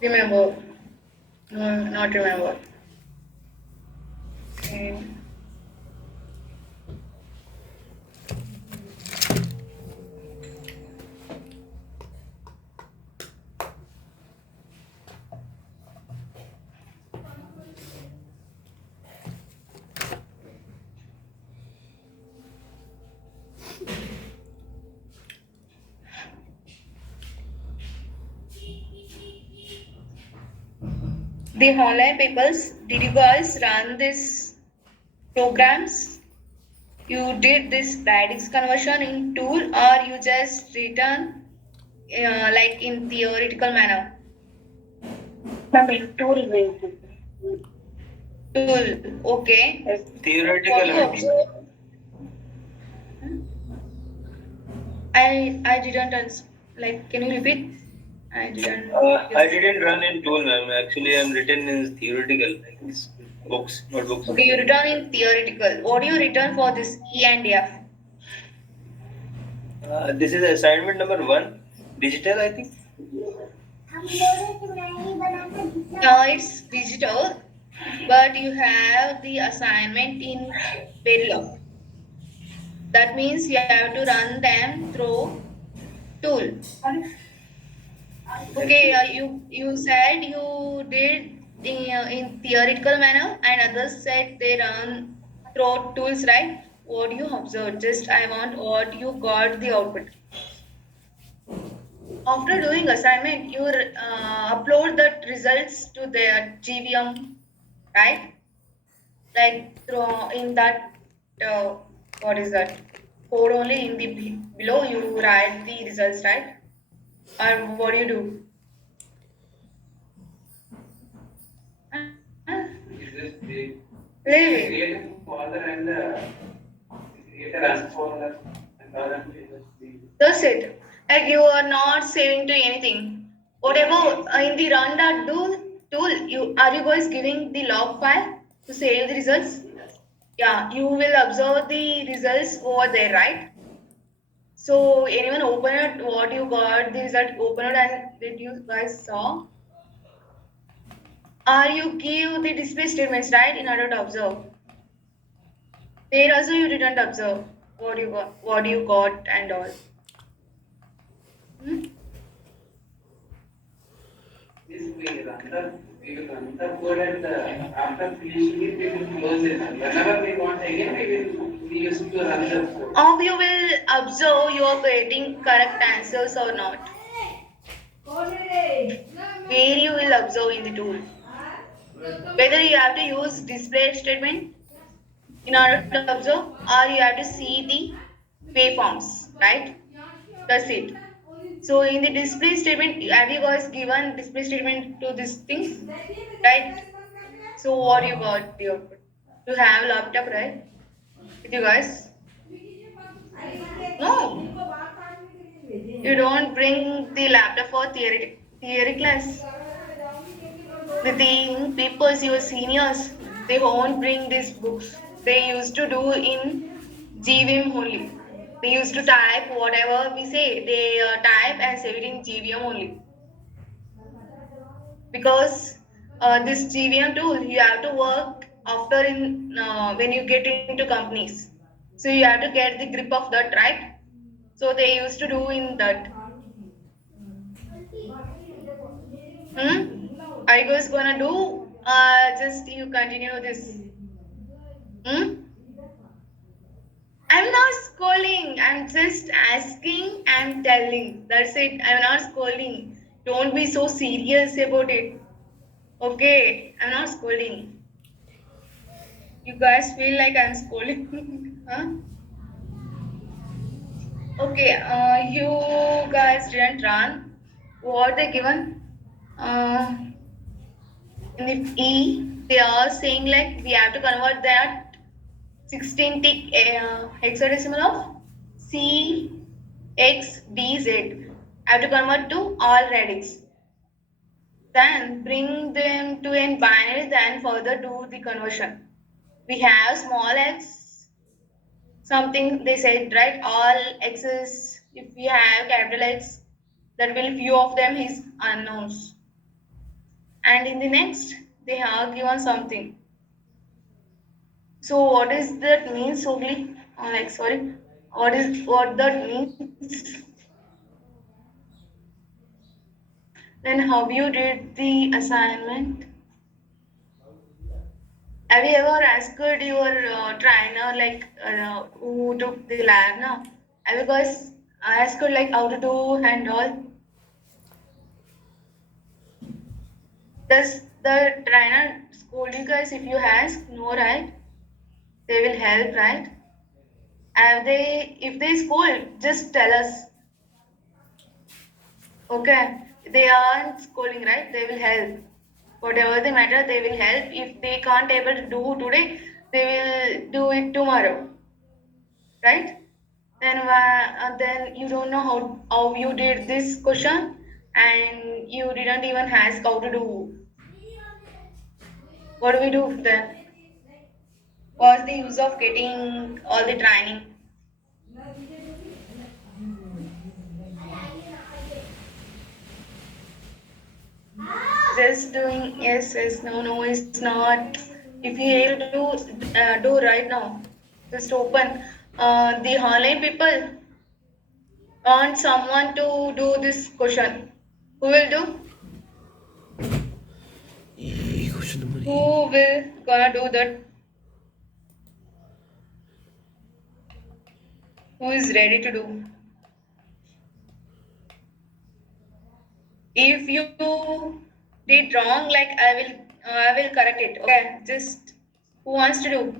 Remember. No, not remember. Okay. The online peoples, did you guys run this programs? You did this radix conversion in tool or you just written like in theoretical manner? Ma'am, in tool based. Tool, okay. Yes. What Theoretical, you I think. observe? I didn't like. Can you repeat? I didn't. I Yes. didn't run in tool, ma'am. Actually, I'm written in theoretical, like this, books, notebooks. Okay, you return in theoretical. What do you return for this E and F? This is assignment number one, digital, I think. It's digital, but you have the assignment in Veriog. That means you have to run them through tool. Okay, you said you did in theoretical manner, and others said they run through tools, right? What you observed? Just I want what you got the output. After doing assignment, you upload the results to their GVM, right? Like through in that uh, what is that code only in the below you write the results, right? Or what do you do? Huh? Leave it. That's it. Like you are not saving to anything. Whatever in the run that tool, you are you guys giving the log file to save the results? Yeah, you will observe the results over there, right? So anyone open it? What you got the result? Open it and did you guys saw? Or you give the display statements, right? In order to observe. There also you didn't observe what you got and all. Hmm? Or you will observe you are getting correct answers or not. Where you will observe in the tool. Whether you have to use display statement in order to observe or you have to see the waveforms, right? That's it. So in the display statement, have you guys given display statement to these things? Right? So what you got the output? You have laptop, right? With you guys? No. You don't bring the laptop for theory class. The thing, people, your seniors, they won't bring these books. They used to do in GVM only. They used to type whatever we say. They type and save it in GVM only. Because this GVM tool, you have to work after in when you get into companies. So you have to get the grip of that, right? So they used to do in that. Hmm? Are you guys gonna do? Just you continue this. Hmm? I'm not scolding. I'm just asking and telling. That's it. I'm not scolding. Don't be so serious about it. Okay? I'm not scolding. You guys feel like I'm scolding? Huh? Okay. You guys didn't run. What they given? Uh, in the E, they are saying like we have to convert that 16 tick hexadecimal of CXDZ. Have to convert to all radix. Then bring them to a binary, then further do the conversion. We have small x, something they said, right? All x's, if we have capital X, that will few of them is unknowns. and in the next they are given something. So what is that means, Sogli? Like sorry, what that means? Then how you did the assignment? Have you ever asked your trainer like who took the lab now? Have you guys asked like how to do and all? Does the trainer scold you guys if you ask? No, right? They will help, right? Have they? If they scold, just tell us. Okay, they aren't scolding, right? They will help. Whatever the matter, they will help. If they can't able to do today, they will do it tomorrow, right? Then you don't know how you did this question, and you didn't even ask how to do. What do we do then? What's the use of getting all the training? Just doing yes, yes, no, no, it's not. If you able to do right now, just open the online people want someone to do this question. Who will do? Question number E. Who will gonna do that? Who is ready to do? If you did wrong, like I will correct it. Okay, just who wants to do?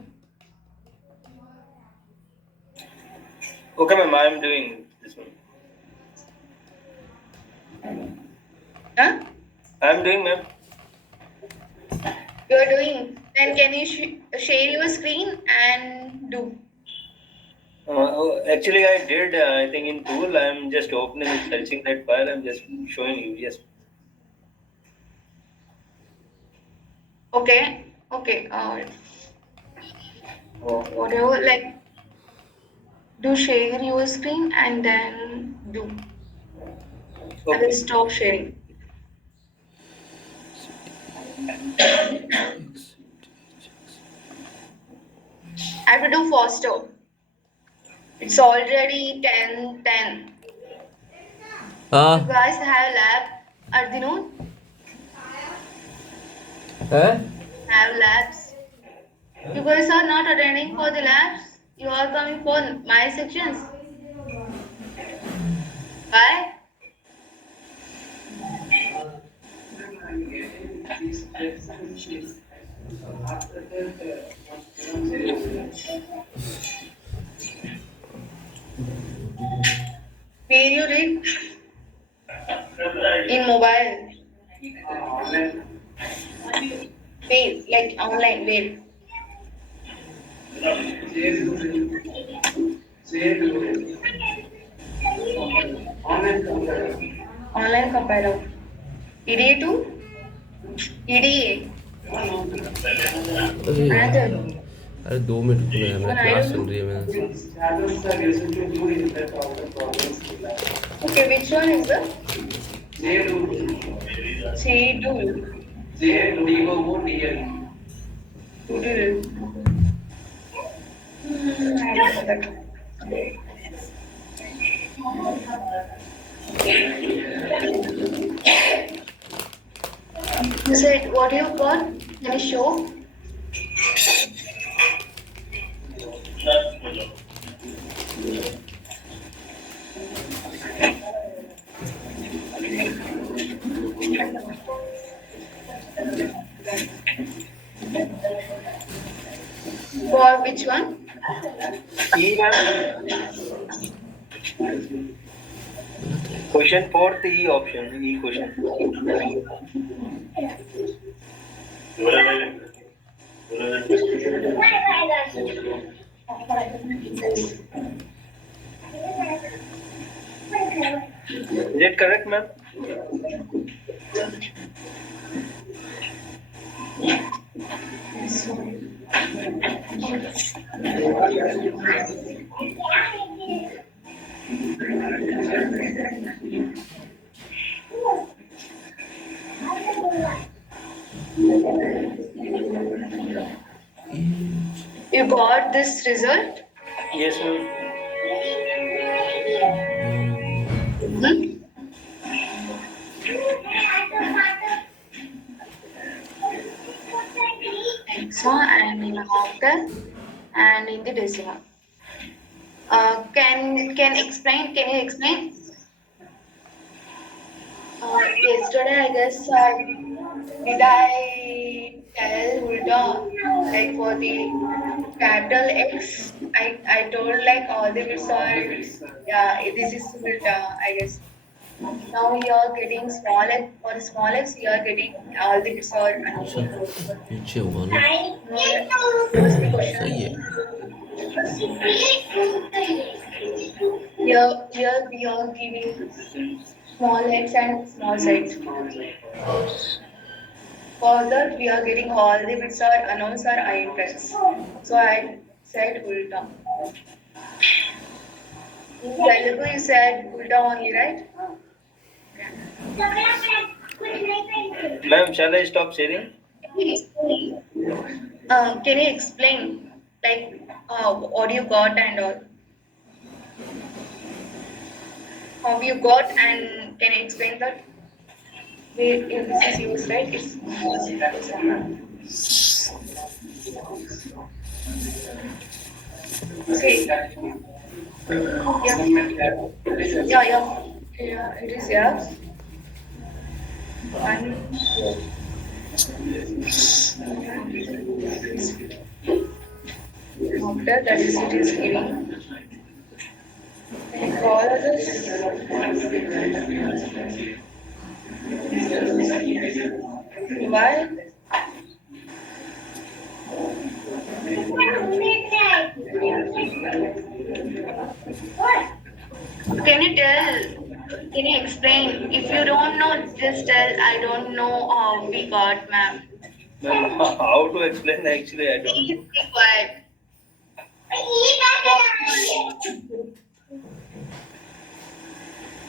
Okay, ma'am, I am doing this one. Huh? I am doing, ma'am. You are doing. Then can you share your screen and do? Actually, I did. I think in tool, I am just opening and searching that file. I'm just showing you. Yes. Okay, okay. Whatever. Like, do share your screen and then do. I will Okay. stop sharing. I have to do faster. It's already 10:10. You Ah, guys have lab at the noon? eh? Have labs. You guys are not attending for the labs. You are coming for my sections. Why? Where you read in mobile. Where? Like online. Where? Online compare. EDA too? EDA. अरे यार, Another. अरे 2 minute रुको ना यार, मेरा Even I class don't चल know. रही है मैं. Okay, which one is the Schedule? Doodle. I don't know that. You said what you got? Can you show? For which one? E, ma'am. Question fourth E option. E question. Is it correct, ma'am? You got this result? Yes, ma'am. Hmm? Hexa and in octal and in the decimal. Can you explain? Yesterday, I guess, did I tell Ulta like for the capital X? I told like all the bits are, yeah, this is Ulta, I guess. Now you are getting small X, for the small X, you are getting all the bits are अच्छा unknown. पीछे हुआ ना What's the सही question? है Here we are giving small x and small z. Further, we are getting all the bits are unknowns are ion pairs. So I said ulta. In Telugu, you said ulta only, right? Okay. Ma'am, shall I stop sharing? Can you explain like what you got and all? How you got and can you explain that? Where this is used, right? It's okay. Yeah. Yeah, yeah. Yeah, it is, yeah. One, after that is it is giving. And all others, why? Can you tell? Can you explain? If you don't know, just tell. I don't know how we got, ma'am. Ma'am, how to explain? Actually, I don't Please know. be quiet.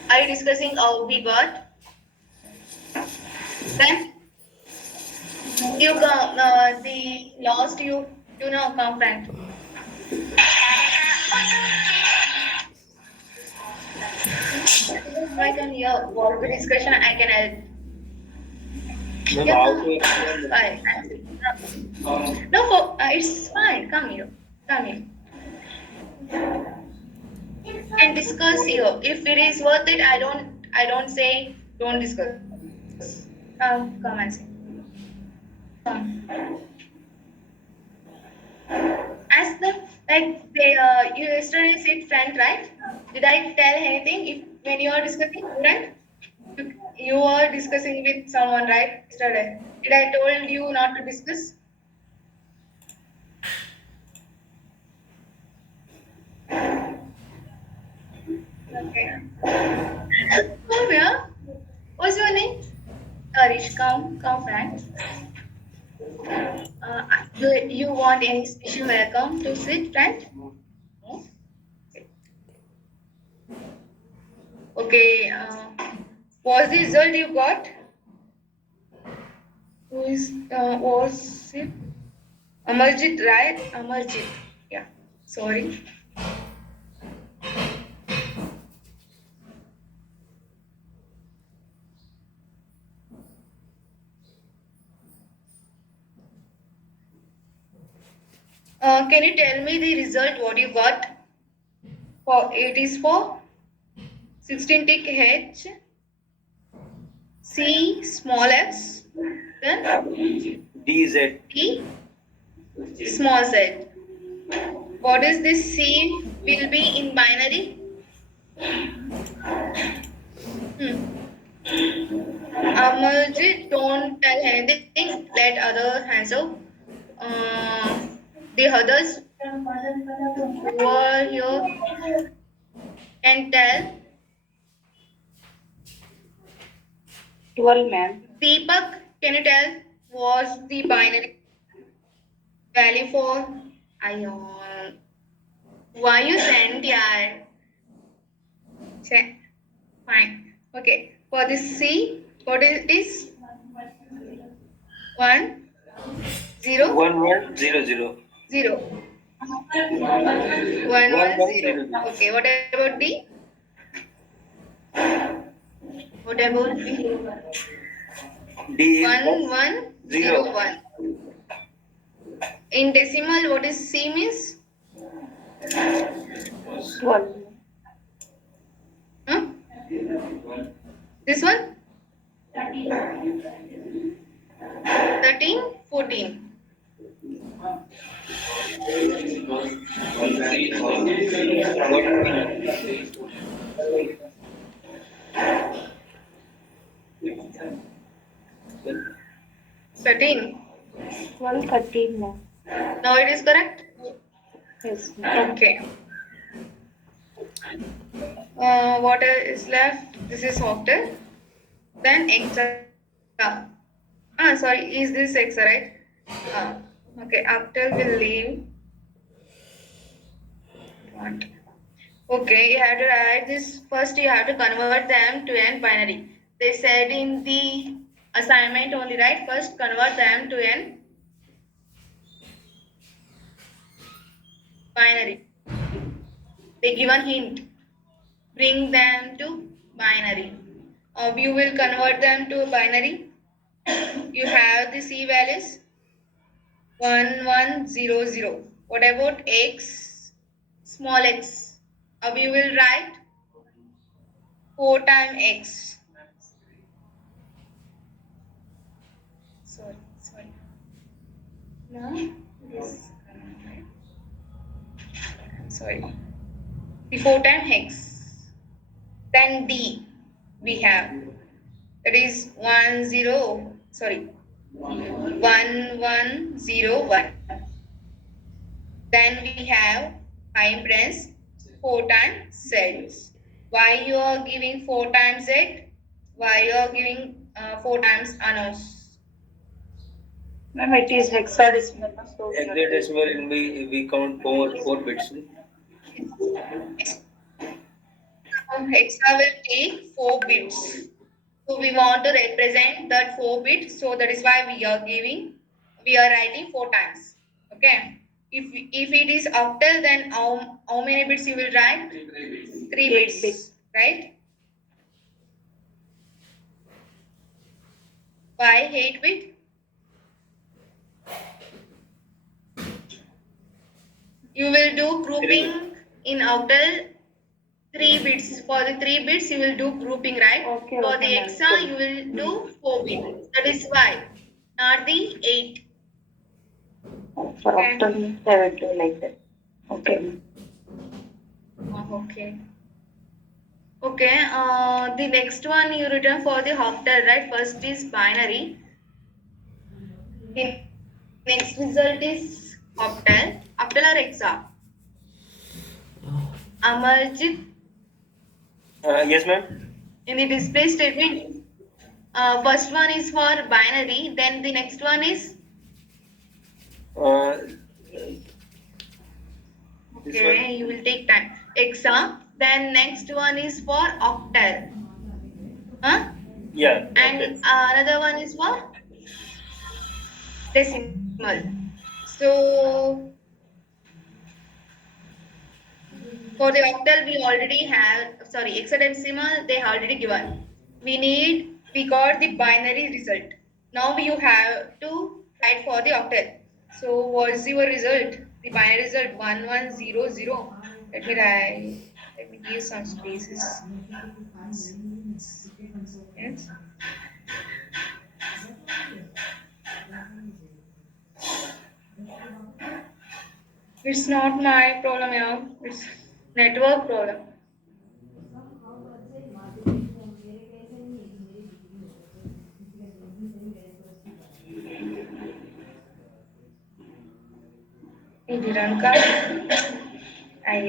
Are you discussing how we got? Then you come, the last you know come friend. I can hear what the discussion. I can help. Ma'am, Yeah, how to come. explain? Bye. No, for, it's fine. Come here. Come here. Can discuss here. If it is worth it, I don't say don't discuss. Come and say. Come. Ask them like they you yesterday said friend, right? Did I tell anything if when you are discussing friend? You are discussing with someone, right? Yesterday. Did I told you not to discuss? Okay. Come here. What's your name? Arish, come friend. You want any special welcome to sit, friend? No? Okay. What's the result you got? Who is was it? Amarjit, right? Amarjit. Yeah. Sorry. Can you tell me the result? What you got? For it is for 16 tick H, C small x, then DZ. T small z. What is this C will be in binary? Hmm. Amarjit, don't tell anything. Let other answer. The others who are here can tell. 12, ma'am. Deepak, can you tell what's the binary value for ion? Why you sent, yeah? Fine. Okay. For this C, what is this? 1, 0, 1100. 0. One One one one zero. zero zero. Okay. What about D? What about D? D is One one zero zero. one. In decimal, what is C means? 12. Huh? This one? 13, 14. What? 13. 12, 13, ma'am. Now it is correct? Yes, ma'am. Okay. What is left? This is octal. Then hexa. Sorry, is this hexa, right? Uh, okay, octal will leave. What? Okay, you have to write this. First, you have to convert them to an binary. They said in the assignment only, right? First, convert them to an binary. They give a hint. Bring them to binary. You will convert them to binary. You have the C values 1100. What about x? Small x. You will write 4 times x. Sorry. No, this. Sorry. The 4 times hex. Then D we have. That is 1101. Then we have high impedance 4 times Z. Why you are giving 4 times Z? Why you are giving 4 times anos? Ma'am, it is hexadecimal, so we have to use Hexadecimal it. we count four bits. Hexa will take 4 bits. So we want to represent that 4 bits. So that is why we are writing 4 times. Okay. If it is octal, then how many bits you will write? 3 8 bit. bits, right? Why 8 bit? You will do grouping in octal 3 bits. For the 3 bits, you will do grouping, right? Okay, For the okay, ma'am. hexa, you will do 4 bits. That is why, not the 8. For Okay. octal, I will do like that. Okay, ma'am. Okay. Okay. The next one you written for the octal, right? First is binary. The next result is octal. Octal or hexa? Amarjit, Yes, ma'am. in the display statement, first one is for binary. Then the next one is Uh, this okay. one. You will take time. Hexa. Then next one is for octal. Huh? Yeah. Okay. And another one is for decimal. So for the octal, we already have, sorry, hexadecimal, they already given. We got the binary result. Now you have to write for the octal. So what's your result? The binary result 1100. Let me give some spaces. Yes. It's not my problem, yeah. It's network problem. It didn't come. I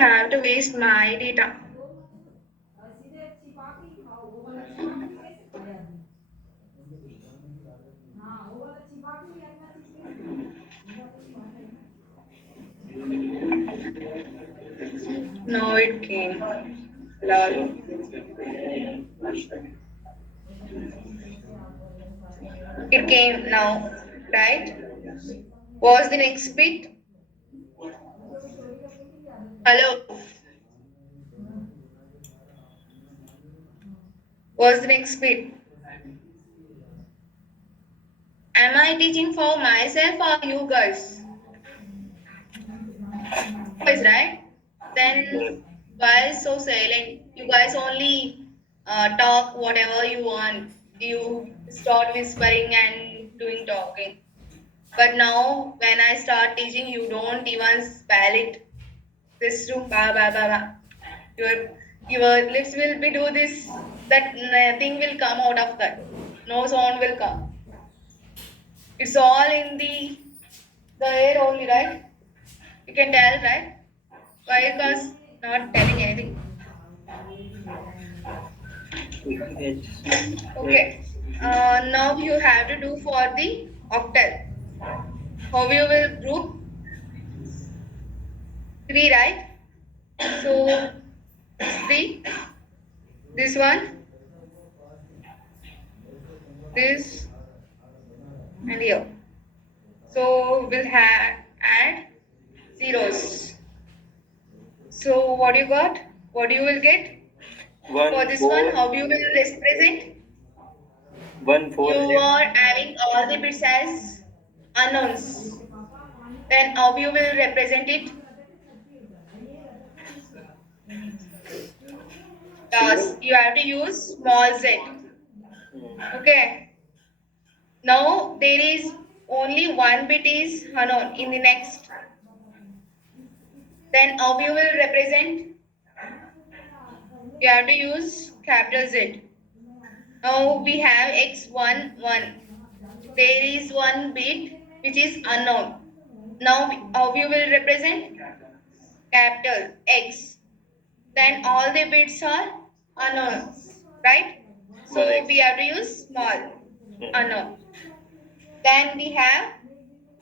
have to waste my data. No, it came. Lol. It came now, right? What's the next bit? Hello. What's the next bit? Am I teaching for myself or you guys? Guys, right? Then why so silent? You guys only talk whatever you want. You start whispering and doing talking. But now, when I start teaching, you don't even spell it. This room, ba ba ba ba. Your your lips will be do this. That nothing will come out of that. No sound will come. It's all in the air only, right? You can tell, right? Why you guys not telling anything? Okay. Now you have to do for the octal. How you will group three, right? So three, this one, this, and here. So we'll have add zeros. So what you got? What you will get? For One this one, four how you will represent? one You four are having all the bits as unknowns. Then how you will represent it? Yes, zero. you have to use small z. Okay. Now there is only one bit is unknown in the next. Then how you will represent? You have to use capital Z. Now we have x1 1. There is one bit which is unknown. Now how you will represent? Capital X. Then all the bits are unknowns, right? So Correct. we have to use small Hmm. unknown. Then we have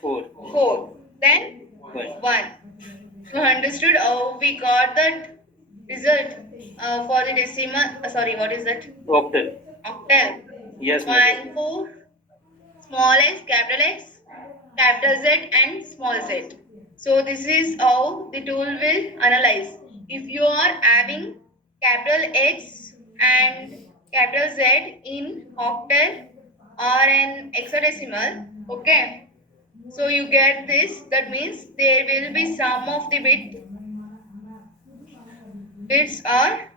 Four. 4. Then One. 1. You understood how we got that result for the decimal? Sorry, what is that? Octal. Octal. Yes, ma'am. 1, 4, small x, capital Z, and small z. So this is how the tool will analyze. If you are having capital X and capital Z in octal or an hexadecimal, okay. So you get this. That means there will be some of the bits are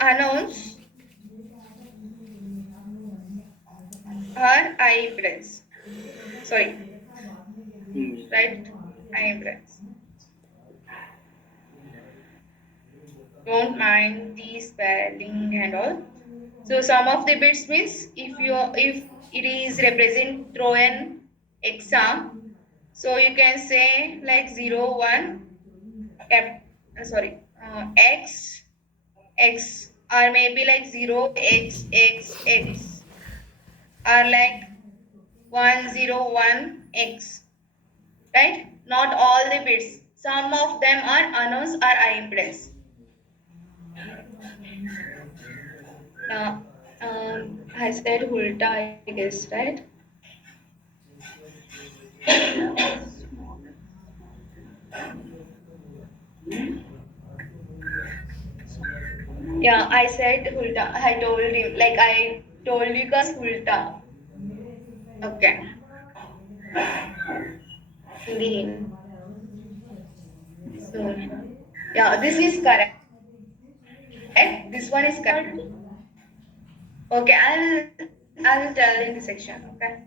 unknowns are I impedance. Sorry, Hmm. right? I impedance. Don't mind the spelling and all. So some of the bits means if it is represent through an exam, so you can say like 0, 1, cap, x, x, or maybe like 0, x, x, x, or like 101 x, right? Not all the bits. Some of them are unknowns or I impedance. I said ulta, I guess, right? Yeah, I said ulta. I told him, like I told you guys ulta. Okay, in the hint. So, yeah, this is correct. This one is correct. Okay, I'll tell in the section. Okay.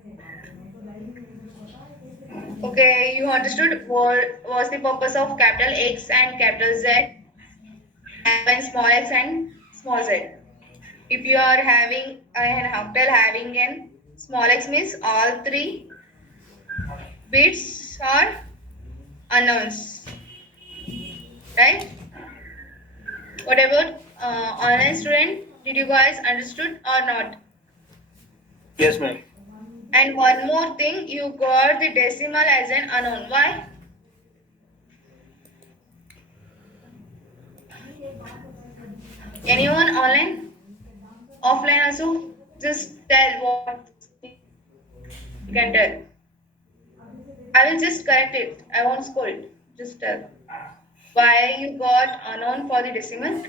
Okay, you understood what was the purpose of capital X and capital Z and small x and small z. If you are having an octal having an small x means all three bits are unknowns, right? What about online student? Did you guys understood or not? Yes, ma'am. And one more thing, you got the decimal as an unknown. Why? Anyone online? Offline also? Just tell what's can tell. I will just correct it. I won't scold. Just tell. Why you got unknown for the decimal?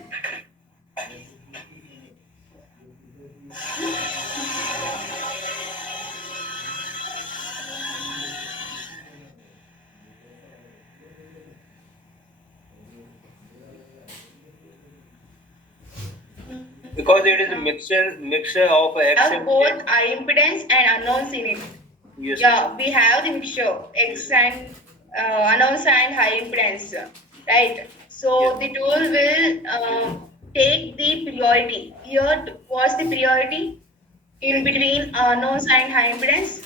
Because it is a mixture of We X have and both Z. I impedance and unknowns in it. Yes, ma'am. Yeah, we have the mixture X and unknowns and high impedance, right? Yes. So the tool will take the priority. Here, what's the priority in between unknowns and high impedance?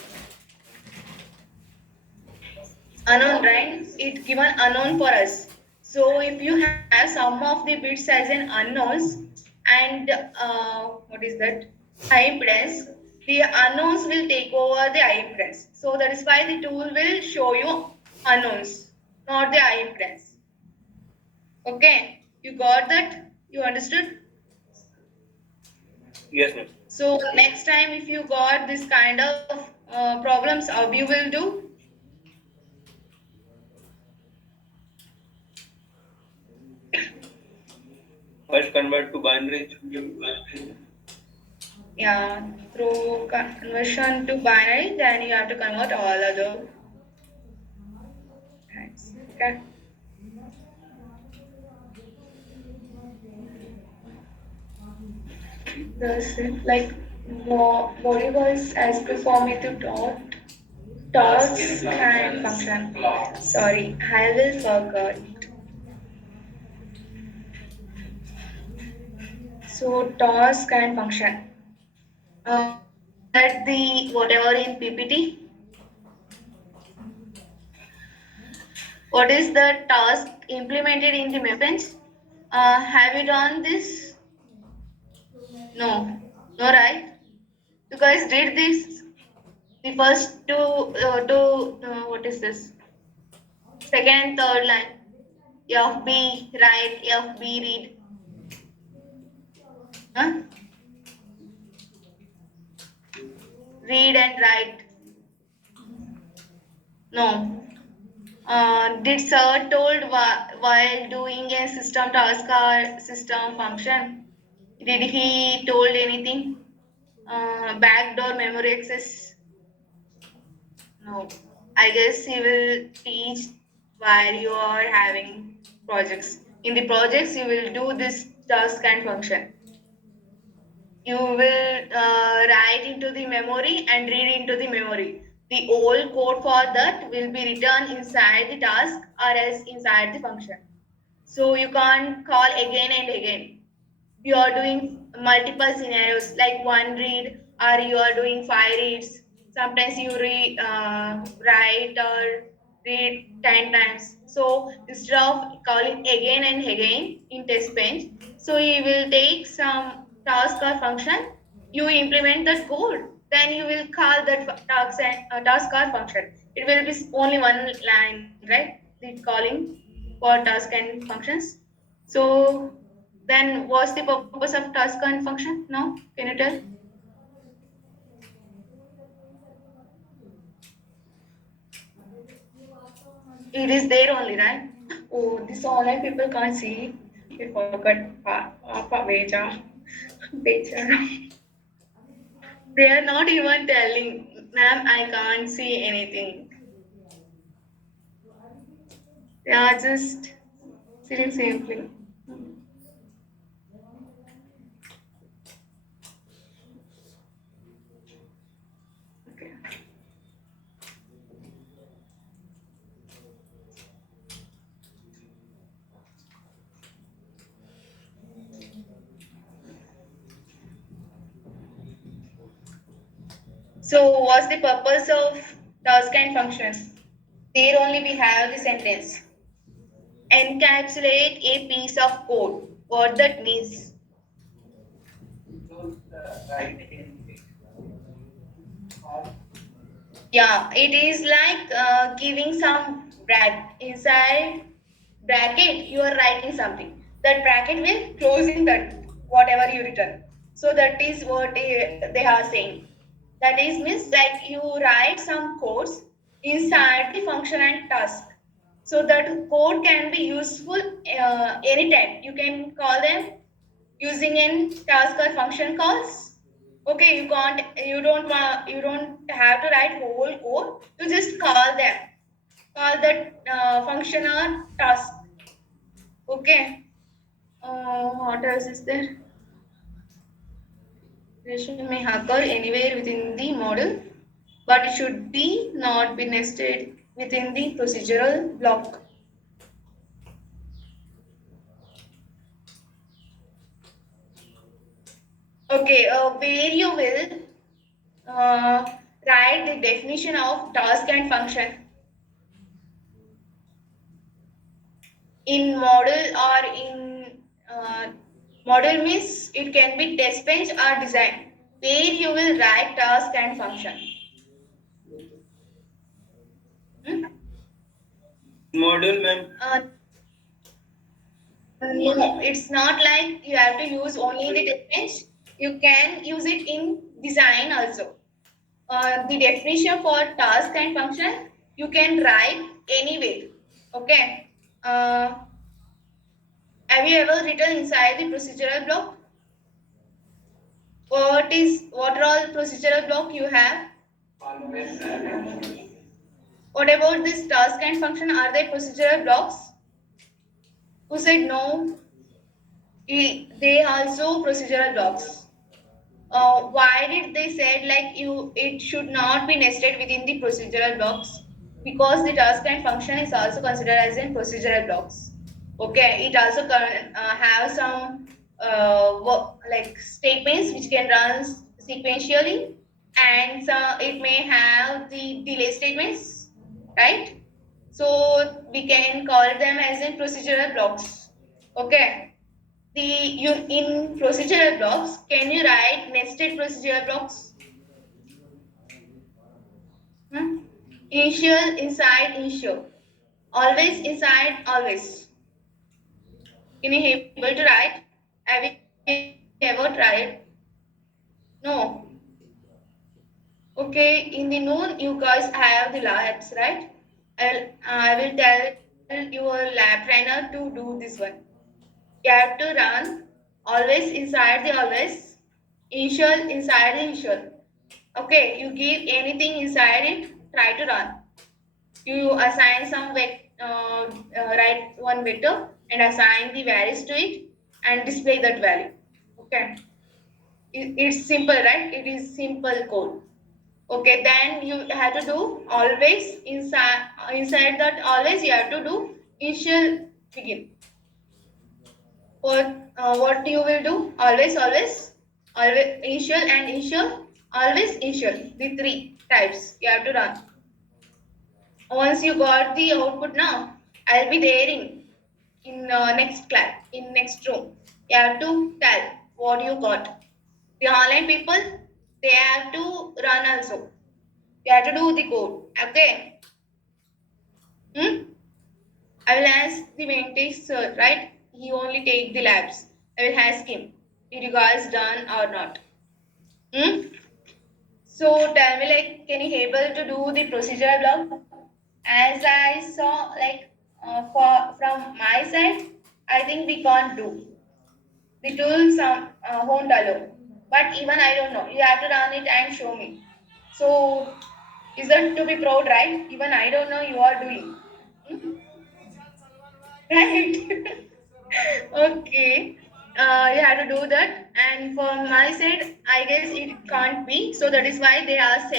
Unknown, right? It given unknown for us. So if you have some of the bits as an unknowns and what is that high impedance, the unknowns will take over the high impedance. So that is why the tool will show you unknowns, not the high impedance. Okay, you got that? You understood? Yes, ma'am. So next time if you got this kind of problems, how you will do? First convert to binary. Yeah, through conversion to binary, then you have to convert all other types. Okay. That's it. Like, what you guys asked for me to talk? Task and function. Sorry, I will forgot. So task and function. Is that the whatever in PPT? What is the task implemented in the message? Have you done this? No, no, right? You guys did this. The first what is this? Second, third line. FB write, FB read. Huh? Read and write. No. Did sir told while doing a system task or system function? Did he told anything? Backdoor memory access? No. I guess he will teach while you are having projects. In the projects, you will do this task and function. You will write into the memory and read into the memory. The whole code for that will be written inside the task or else inside the function. So you can't call again and again. You are doing multiple scenarios like one read or you are doing five reads. Sometimes you write or read 10 times. So instead of calling again and again in test bench, so you will take some task or function, you implement that code, then you will call that task or function. It will be only one line, right? The calling for task and functions. So then what's the purpose of task and function? No? Can you tell? It is there only, right? Oh, this online people can't see. We forgot Beja. Beja. They are not even telling, ma'am, I can't see anything. They are just sitting simply. Okay. So what's the purpose of task and function? There only we have the sentence. Encapsulate a piece of code. What that means? Yeah, it is like giving some inside bracket. You are writing something. That bracket will closing that whatever you written. So that is what they are saying. That is means like you write some codes inside the function and task. So that code can be useful anytime. You can call them using in task or function calls. Okay, you don't have to write whole code. You just call them, call that function or task. Okay. What else is there? Regression may occur anywhere within the model, but it should be not be nested within the procedural block. Okay, where you will write the definition of task and function in model or in model means it can be test bench or design where you will write task and function. Hmm? Model, ma'am. No, it's not like you have to use only the definition. You can use it in design also. The definition for task and function you can write anywhere. Okay. Uh, have you ever written inside the procedural block? What are all procedural block you have? What about this task and function? Are they procedural blocks? Who said no? They also procedural blocks. Why did they said like it should not be nested within the procedural blocks? Because the task and function is also considered as in procedural blocks. Okay, it also have some like statements which can run sequentially, and it may have the delay statements, right? So we can call them as in procedural blocks. Okay, in procedural blocks, can you write nested procedural blocks? Hmm? Initial, inside, initial. Always, inside, always. Can you able to write? Have you ever tried? No. Okay, in the noon, you guys have the labs, right? I will tell your lab trainer to do this one. You have to run always inside the always, initial inside the initial. Okay, you give anything inside it, try to run. You assign some write one vector and assign the values to it and display that value. Okay, it's simple, right? It is simple code. Okay, then you have to do always inside that always you have to do initial begin. What you will do? Always initial and initial, always initial. The three types you have to run. Once you got the output now, I'll be there in next class, in next room. You have to tell what you got. The online people, they have to run also. You have to do the code. Okay. Hmm? I will ask the Venkatesh sir, right? He only take the labs. I will ask him, did you guys done or not? Hmm? So tell me, like, can you able to do the procedure block? As I saw, like, from my side, I think we can't do. The tool some won't allow. But even I don't know. You have to run it and show me. So is that to be proud, right? Even I don't know you are doing. Hmm? Right? Okay. You have to do that. And for my side, I guess it can't be. So that is why they are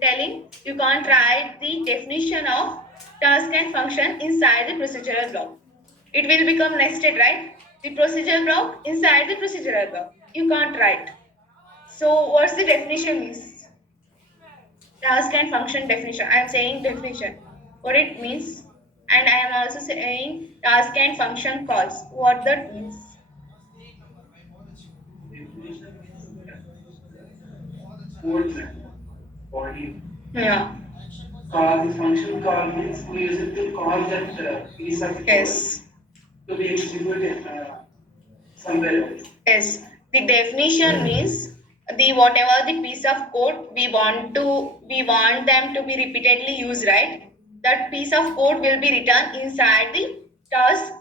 telling you can't write the definition of task and function inside the procedural block. It will become nested, right? The procedural block inside the procedural block. You can't write. So what's the definition is? Task and function definition. I am saying definition. What it means. And I am also saying task and function calls. What that means. Definition means code body. Yeah. Call the function call means we use it to call that piece of code Yes. to be executed somewhere else. Yes. The definition means the whatever the piece of code we want them to be repeatedly used, right? That piece of code will be written inside the task,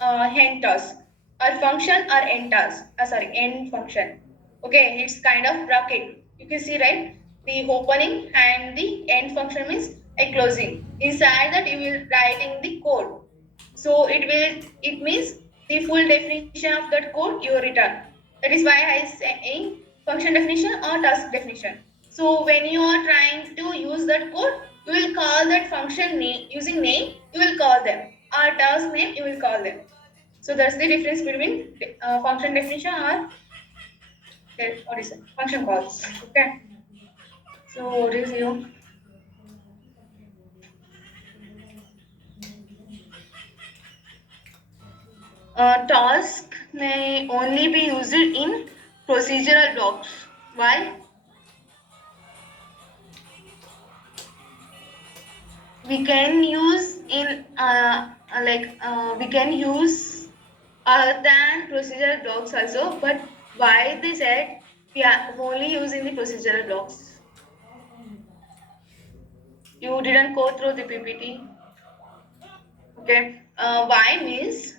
end task or function or end task, sorry, end function. Okay, it's kind of bracket, you can see, right? The opening and the end function means a closing. Inside that you will writing the code. So it means the full definition of that code you return. That is why I saying function definition or task definition. So when you are trying to use that code, you will call that function name using name, you will call them, or task name you will call them. So that's the difference between function definition or what is it, function calls. Okay, so what is you, task may only be used in procedural blocks. Why? We can use in we can use other than procedural blocks also, but why they said we are only using the procedural blocks? You didn't go through the PPT. Okay. Why means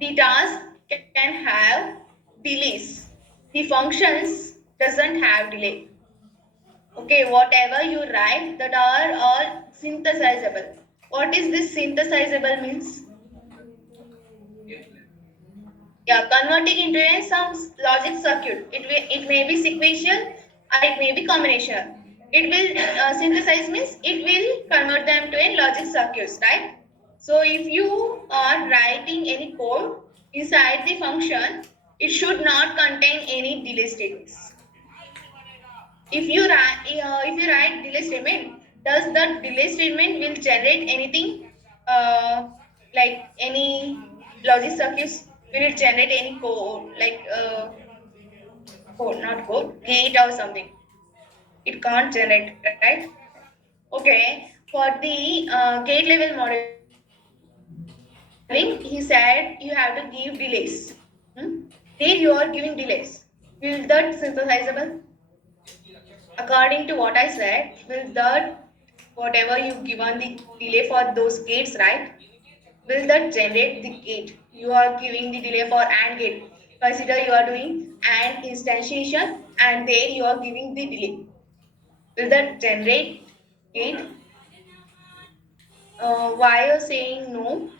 the task can have delays. The functions doesn't have delay. Okay, whatever you write that are all synthesizable. What is this synthesizable means? Yeah, converting into a some logic circuit. It may be sequential or it may be combinational. It will synthesize means it will convert them to a logic circuits, right? So if you are writing any code inside the function, it should not contain any delay statements. If you write delay statement, does that delay statement will generate anything, uh, like any logic circuits? Will it generate any code like code, not code, gate or something? It can't generate, right? Okay. For the gate level modeling, he said you have to give delays. Hmm? There you are giving delays. Will that synthesizable? According to what I said, will that whatever you given the delay for those gates, right? Will that generate the gate? You are giving the delay for AND gate. Consider you are doing AND instantiation and there you are giving the delay. Will that generate gate? Why you're saying no?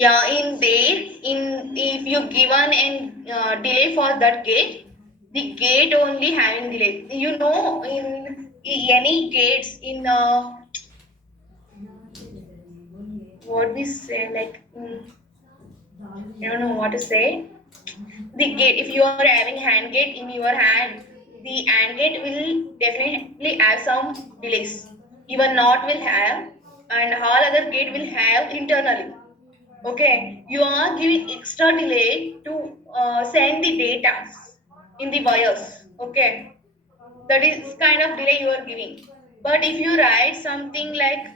Yeah, in there, in if you given an delay for that gate, the gate only having delay. You know, in any gates in what we say, like I don't know what to say. The gate, if you are having hand gate in your hand, the AND gate will definitely have some delays. Even not will have, and all other gate will have internally. Okay, you are giving extra delay to send the data in the wires. Okay, that is kind of delay you are giving. But if you write something like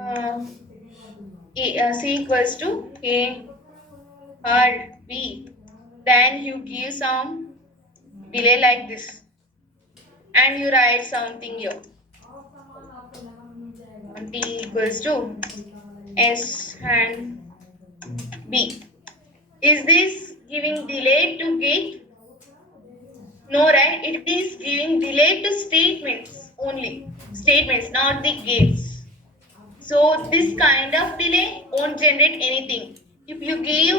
uh, C equals to A or B, then you give some delay like this, and you write something here. T equals to S and B. Is this giving delay to gate? No, right? It is giving delay to statements only. Statements, not the gates. So this kind of delay won't generate anything. If you give